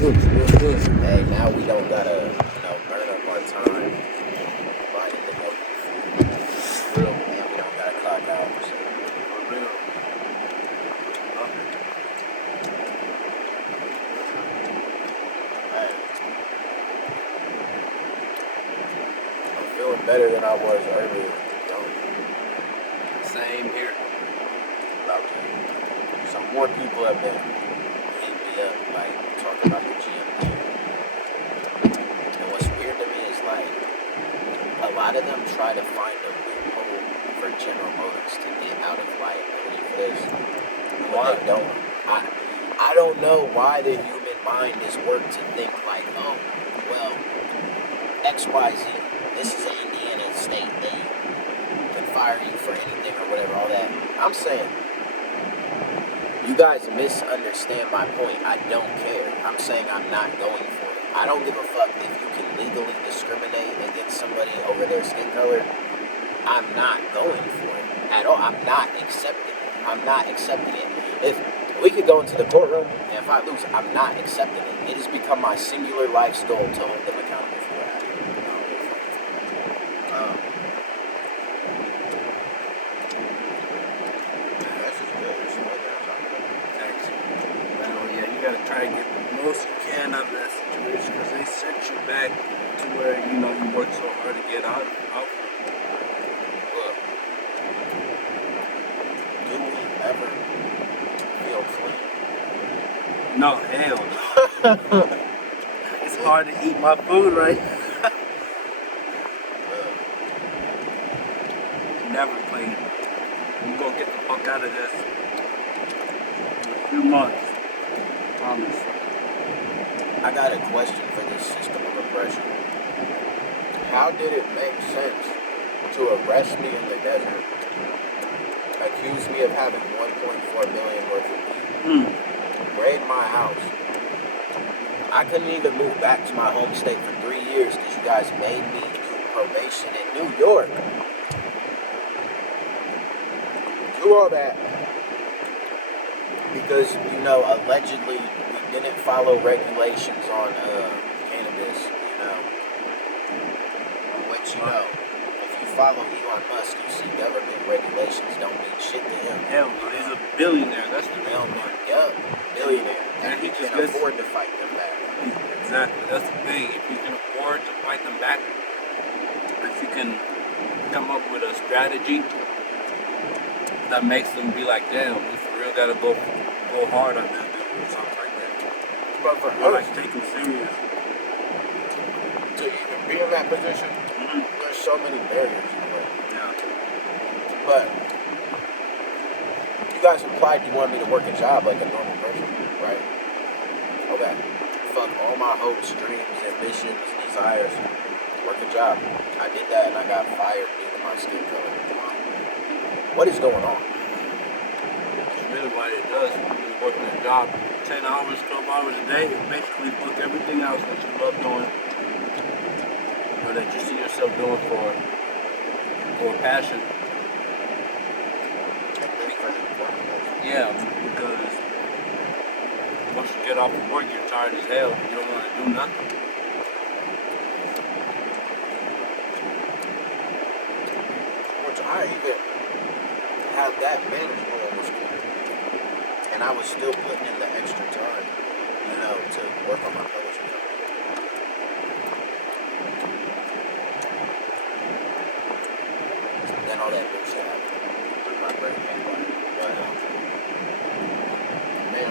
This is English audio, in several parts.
Looks real good. Hey, now we don't gotta, burn up our time finding the healthy food. Real. And we don't gotta clock out. So, For real. Love it. hey, I'm feeling better than I was earlier. Same here. Okay. So more people have been hitting me up, like, talking about the GMP. And what's weird to me is, like, a lot of them try to find a loophole for General Motors to get out of liability for this. What they don't. I don't know why the human mind is worked to think like, oh, well, XYZ, this is an Indiana state, they can fire you for anything or whatever, all that. I'm saying, you guys misunderstand my point. I don't care. I'm saying I'm not going for it. I don't give a fuck if you can legally discriminate against somebody over their skin color. I'm not going for it at all. I'm not accepting it. I'm not accepting it. If we could go into the courtroom, and if I lose, I'm not accepting it. It has become my singular life's goal to hold them accountable for that. That's just good. That's what I'm talking about. Thanks. Well, yeah, you gotta try to get the most you can out of that situation because they set you back to where you work so hard to get out. Look, do we ever feel clean? No, hell no. It's hard to eat my food right. Never clean. I'm gonna get the fuck out of this in a few months. Promise. I got a question for this system of oppression. How did it make sense to arrest me in the desert, accuse me of having 1.4 million worth of weed, raid my house? I couldn't even move back to my home state for 3 years because you guys made me do probation in New York. Do all that because, allegedly we didn't follow regulations on cannabis, which, if you follow Elon Musk, you see government regulations don't mean shit to him. Hell no, he's a billionaire. That's the real one. Yup, billionaire. And he just can afford to fight them back. Exactly. That's the thing. If you can afford to fight them back, if you can come up with a strategy that makes them be like, damn, we for real gotta go hard on that dude or something like that. But for Or us, like take him serious. to even be in that position, there's so many barriers in the way. Yeah. But you guys implied you wanted me to work a job like a normal person, right? Okay. Fuck all my hopes, dreams, ambitions, desires. Work a job. I did that and I got fired due to my skin color. What is going on? That's really what it does. You're working a job 10 hours, 12 hours a day, and basically book everything else that you love doing or that you see yourself doing for a passion. Yeah, because once you get off of work, you're tired as hell. You don't want to do nothing. Which I even had that manageable in this career. And I was still putting in the extra time, to work on my publishing company. Then all that bullshit happened. My brain came back. Man,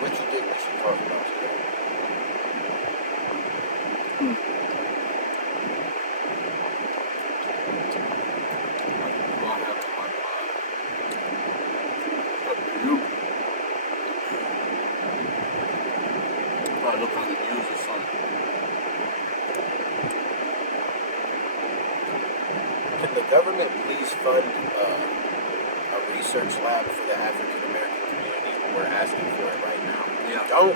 what you think we should talk about today? Probably look on the news or something. Can the government please fund a research lab for the African American community? We're asking for it right now. Yeah.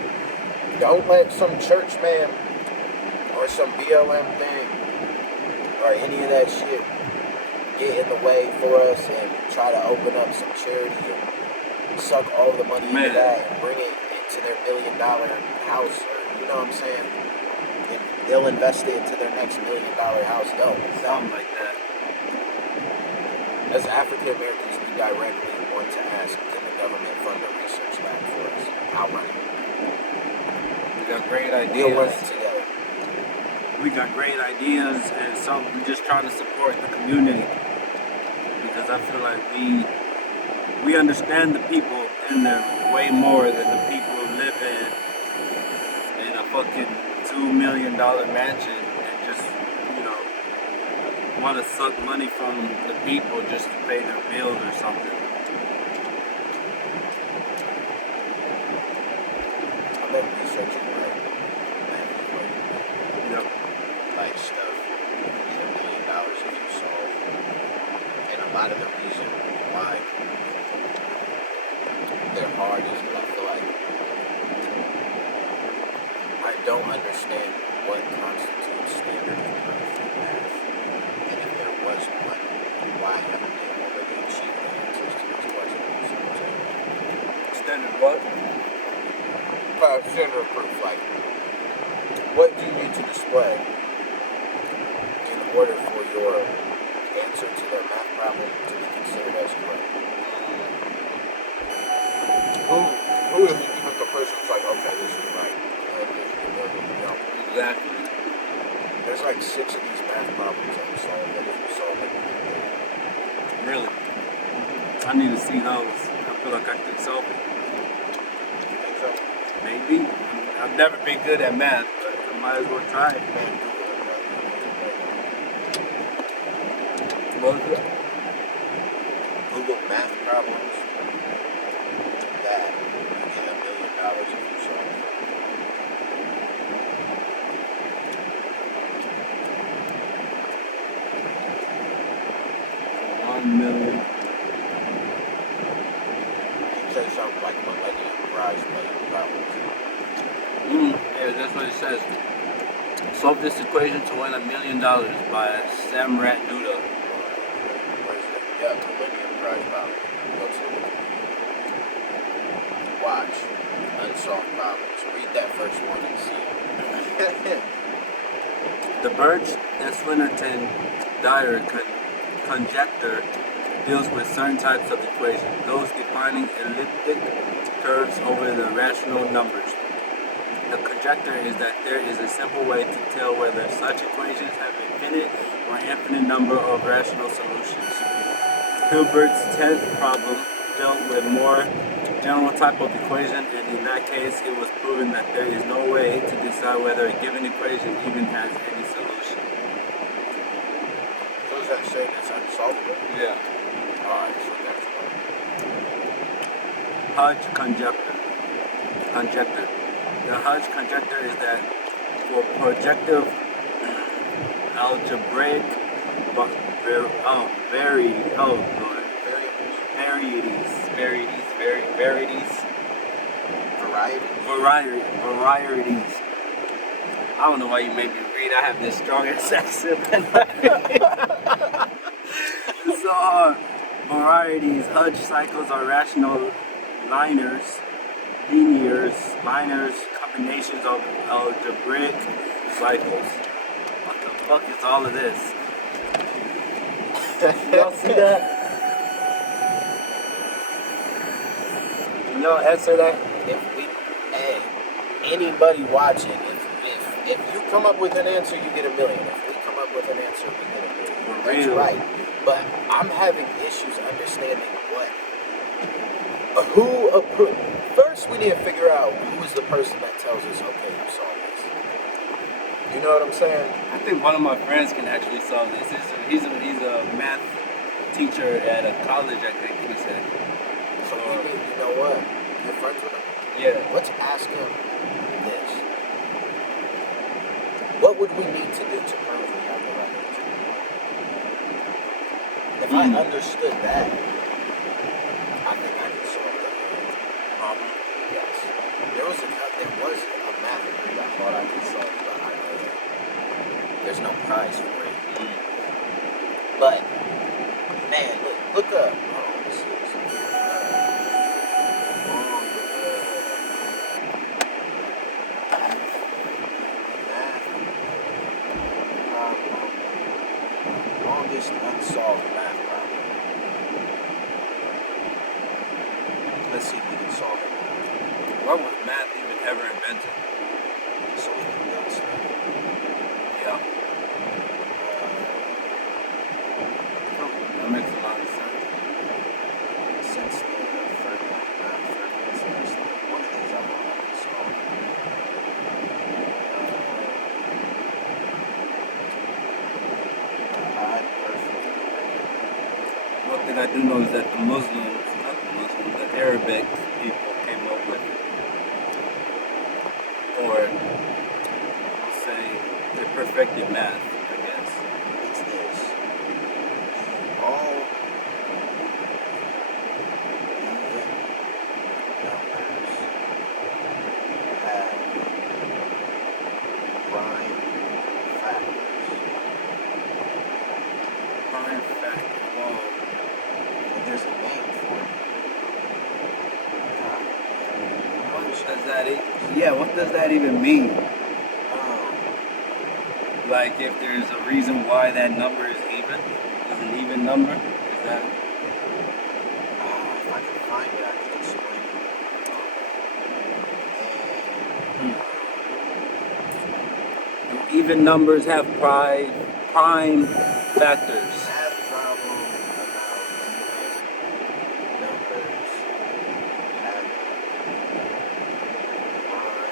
Don't let some church man or some BLM thing or any of that shit get in the way for us and try to open up some charity and suck all the money into that and bring it to their $1 million house, or you know what I'm saying? And they'll invest it into their next $1 million house. Yo, Something like that. as African Americans, we directly want to ask, can the government fund a research lab for us? I'll run it. We got great We'll run ideas. it together. We got great ideas, and so we're just trying to support the community because I feel like we understand the people in there way more than the people who live in a fucking $2 million mansion and just, you know, want to suck money from the people just to pay their bills or something. I'm not researching right. Yep. Like stuff is $1 million if you solve. And a lot of the reason why they're hard is I feel like I don't understand what constitutes standard of proof in math. And if there was one, why haven't they already achieved the answers to these questions? You know what I'm saying? Standard what? Standard of proof, like, what do you need to display in order for your answer to their math problem to be considered as correct? Who is even the person who's like, okay, this is right, and this is the million, you know? Exactly. There's like 6 of these math problems unsolved, and if you solve it, you can do it. Really. I need to see those. I feel like I can solve it. You think so? Maybe. I've never been good at math, but I might as well try it. Man, Google it, bro. What is it? Google math problems that you get $1 million if you solve it. 1 million. You say something like millennium rise problems. Yeah, that's what it says. Solve this equation to win $1 million by Samrat Duda. Where is it? Yeah, millennium rise problems. Go to it. Watch. Unsolved problems. Read that first one and see it. The Birch and Swinnerton-Dyer conjecture deals with certain types of equations, those defining elliptic curves over the rational numbers. The conjecture is that there is a simple way to tell whether such equations have a finite or infinite number of rational solutions. Hilbert's 10th problem dealt with more general type of equation, and in that case it was proven that there is no way to decide whether a given equation even has any solution. So is that saying it's unsolvable? Yeah. Alright, so that's what. Hodge conjecture. The Hodge conjecture is that for projective algebraic varieties. I don't know why you made me read. I have this strong ass accent. So, varieties, Hodge cycles are rational linears, combinations of algebraic cycles. What the fuck is all of this? Y'all see that? Can y'all answer that? Anybody watching, if you come up with an answer, you get $1 million. If we come up with an answer, we get $1 million. For That's real. right. But I'm having issues understanding first we need to figure out who is the person that tells us, okay, you solve this. You know what I'm saying? I think one of my friends can actually solve this. He's a math teacher at a college, I think he said. So you know what? You're friends with him? Yeah. Let's ask him this. What would we need to do to prove we have the right answer? If I understood that, I think I could solve that problem. Yes. There was a math degree I thought I could solve, but there's no prize for it. But man, look up. Oh, this is oldest unsolved math problem. Let's see if we can solve it. Why was math even ever invented? So we can build stuff. Yeah. That makes a lot of sense. Since the Fermions, one of these I've already solved. One thing I do know is that the Muslims, not the Muslims, the Arabic people came up with, or we'll say, they perfected math, I guess. It's this. All even numbers have prime factors. Prime factor. Well, And there's a name for it. what does that what does that even mean? Like, if there's a reason why that number is even, is an even number, is that? If I can find it, I can explain it. Do even numbers have prime factors? Math problem about even numbers having prime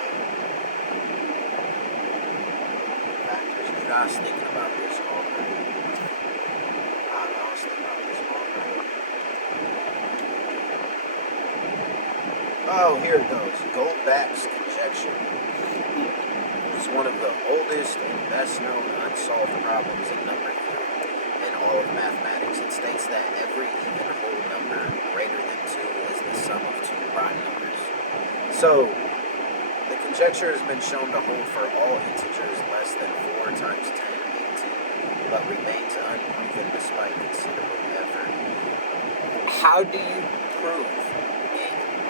factors. Dude, I was thinking about this all night. Oh, here it goes. Goldbach's conjecture. It's one of the oldest and best known unsolved problems in number theory in all of mathematics. It states that every even whole number greater than 2 is the sum of two prime numbers. So, the conjecture has been shown to hold for all integers less than 4 times 10 18, but remains unproven despite considerable effort. How do you prove it?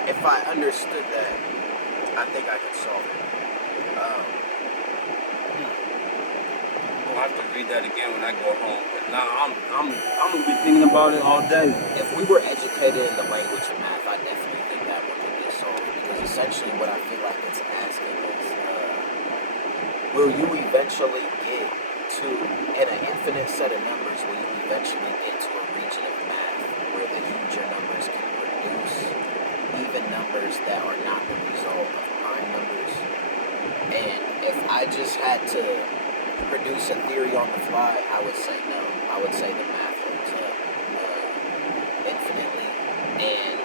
If I understood that, I think I could solve it. I'll have to read that again when I go home. But now I'm gonna be thinking about it all day. If we were educated in the language of math, I definitely think that one could be solved. Because essentially what I feel like it's asking is, will you eventually get to, in an infinite set of numbers, will you eventually get to a region of math where the huger numbers can produce even numbers that are not the result of prime numbers? And if I just had to produce a theory on the fly, I would say no. I would say the math holds up infinitely, and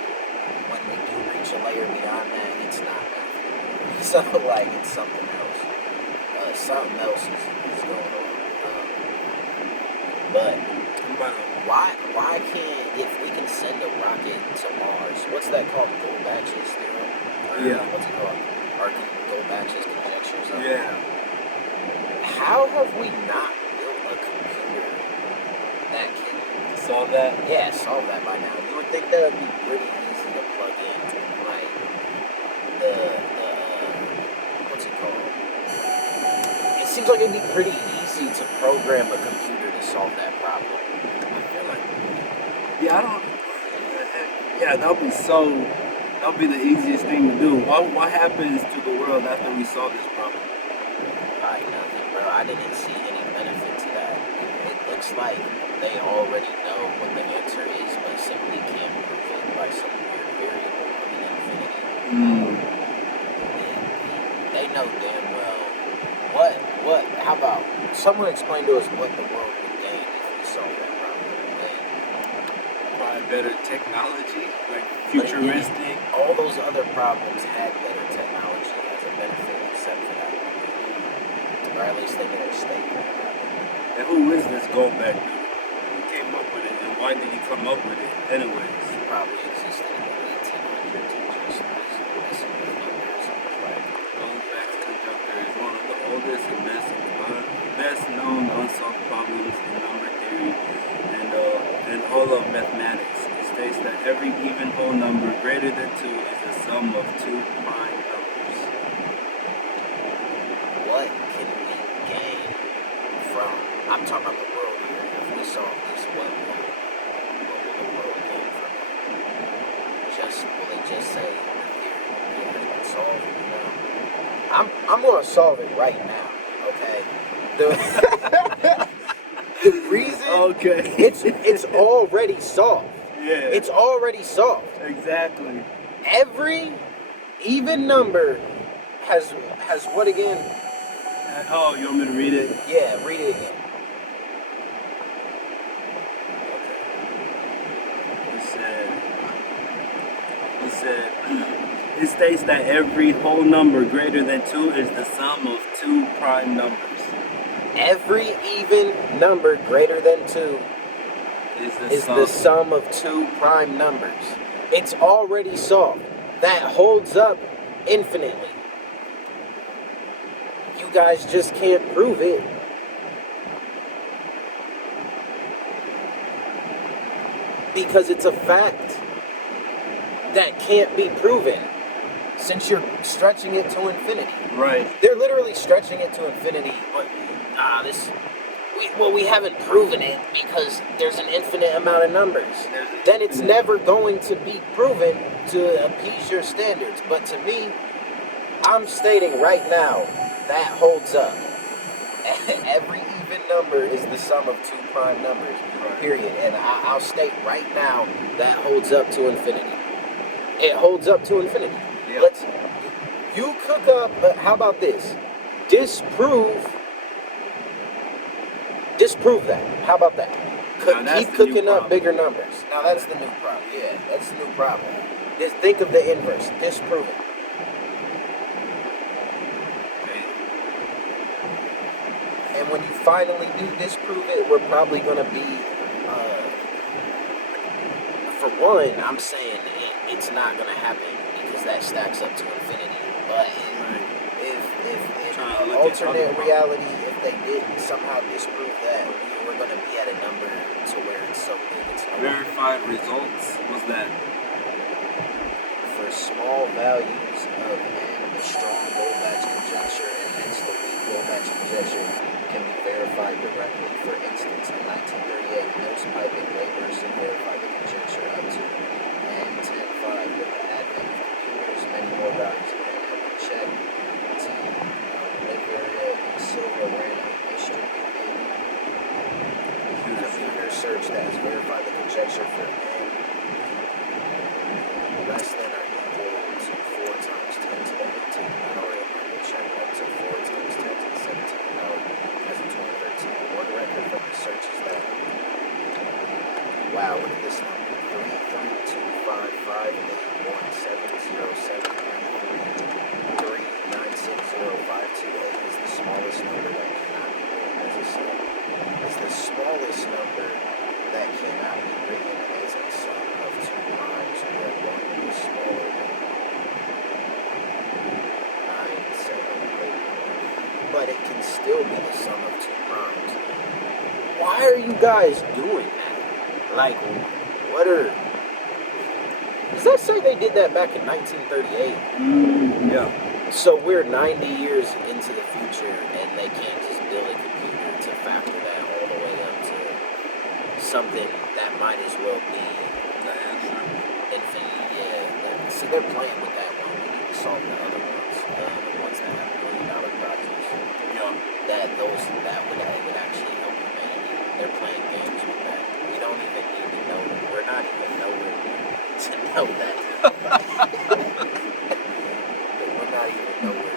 when we do reach a layer beyond that, it's not math. So, like, it's something else. Something else is going on. But why can't, if we can send a rocket to Mars, what's that called? Goldbach's theorem? Yeah. What's it called? Or Goldbach's conjecture or something? Yeah. How have we not built a computer that can Solve that? Yeah, solve that by now? You would think that would be pretty easy to plug in, like the what's it called? It seems like it'd be pretty easy to program a computer to solve that problem. I feel like, that'll be the easiest thing to do. What happens to the world after we solve this problem? Like nothing, bro. I didn't see any benefit to that. It looks like they already know what the answer is, but simply can't prove it by some weird variable of an infinity. They know damn well. What? How about someone explain to us what the world would gain if we solved that problem? Probably better technology, like futuristic. All those other problems had better technology as a benefit, except for that one. Or at least they didn't state that. And who is this Goldbach dude? Who came up with it, and why did he come up with it anyways? He probably existed in the 1800s and just messing with numbers on the flag. Goldbach's conjecture is one of the oldest and best known unsolved problems in number theory and all of mathematics. It states that every even whole number greater than 2 is the sum of two prime numbers. What can we gain from, I'm talking about the world here, if we solve this just say the theory has been solved. I'm gonna solve it right now. Okay. The reason it's already solved. Yeah. It's already solved. Exactly. Every even number has what again? Oh, you want me to read it? Yeah, read it again. It states that every whole number greater than 2 is the sum of 2 prime numbers. Every even number greater than 2 is the sum of 2 prime numbers. It's already solved. That holds up infinitely. You guys just can't prove it. Because it's a fact that can't be proven since you're stretching it to infinity. Right. They're literally stretching it to infinity, but we haven't proven it because there's an infinite amount of numbers. Then it's never going to be proven to appease your standards. But to me, I'm stating right now, that holds up. Every even number is the sum of 2 prime numbers, period. And I'll state right now, that holds up to infinity. It holds up to infinity. Yep. You cook up, how about this? Disprove that. How about that? Keep cooking up bigger numbers. Now that's the new problem. Yeah, that's the new problem. Just think of the inverse. Disprove it. And when you finally do disprove it, we're probably going to be, for one, I'm saying it's not going to happen because that stacks up to infinity. But if alternate reality, if they did somehow disprove that, we're going to be at a number to where it's so big. It's verified results was that for small values of n, the strong Goldbach conjecture and hence the weak Goldbach conjecture can be verified directly. For instance, in 1938, Mills, Piping, Layperson verified the conjecture up to N10.5 with the advent of computers. Many more values of n have been checked. Silva ran a distributed computer search that has verified the conjecture for n less than or equal to 4 times 10 to the 18th power. It will check up to 4 times 10 to the 17th power as of 2013. One record from the search is that. Wow, look at this number. 3325558170733396052 is the smallest number that cannot be written as a sum. Is the smallest number that cannot be written as a sum of 2 primes where 1 is smaller than 9781. But it can still be the sum of 2 primes. Why are you guys doing that? Like, what are... Does that say they did that back in 1938? Yeah. So we're 90 years into the future and they can't just build a computer to factor that all the way up to something that might as well be The answer. infinity. Yeah. See, they're playing with that one. We need to solve the other ones. The ones that have $1 billion projects. Yeah. That would actually help humanity. They're playing games with that. We don't even need to know. We're not even nowhere near to know that. We're not even nowhere